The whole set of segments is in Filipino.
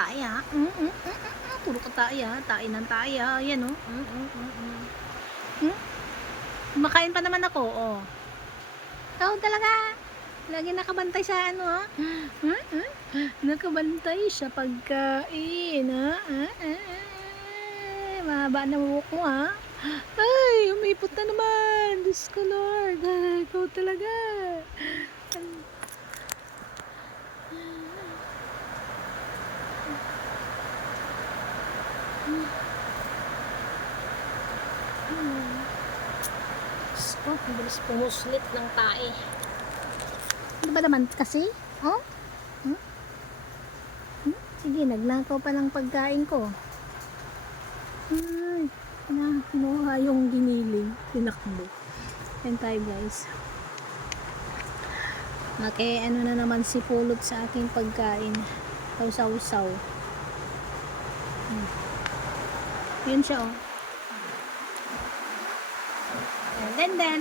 tae ha. Puro ka tae ha. Tae ng tae ha. Ayan oh. Kumakain pa naman ako. Oh. Ikaw talaga. Lagi nakabantay sa ano ha. Nakabantay sa pagkain ha. Mahaba na buhok ko ha. Ay, umipot na naman. Diyos ko Lord. Ay, ikaw talaga. Diyos ko, ang bilis pumuslit ng tae. Ano ba naman kasi? Oh? Sige, nagnakaw pa ng pagkain ko. Ay, kinuha yung giniling. Tinakbo. Yan tayo guys. Ano na naman si pulot sa aking pagkain. Sausaw-saw. Yun siya oh. Dan yan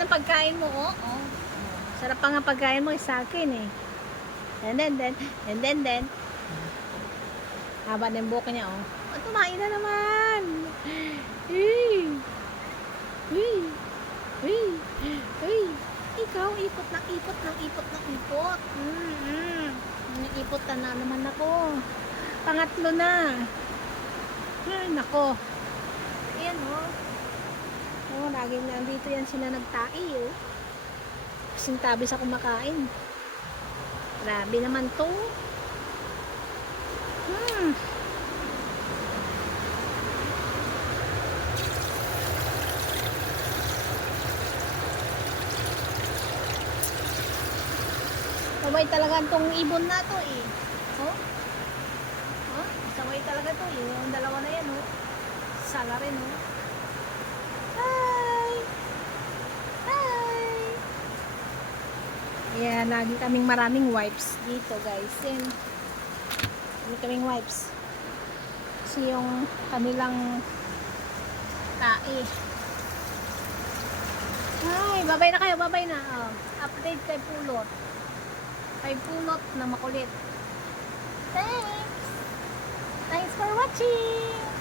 ang pagkain mo oh. Sarap pa nga pagkain mo sa akin eh. Dan haba ng buhok niya oh. Tumain na naman. Ikaw ipot ng ipot. Ipot na naman ako. Pangatlo na. Ay, nako. Ayan oh. Oh, laging nandito yan sila nagtai oh. Kasing tabi sa kumakain. Grabe naman to. Saway talaga tong ibon na to eh. Oh? Oh? Saway talaga to eh. Yung dalawa na yan oh. Sala rin oh. Hi! Yeah, lagi kaming maraming wipes dito guys. Yan. Lagi kaming wipes. Kasi yung kanilang tae. Ay, babay na kayo, babay na. Oh, update kay Pulot. Kay Pulot na makulit. Thanks! Thanks for watching!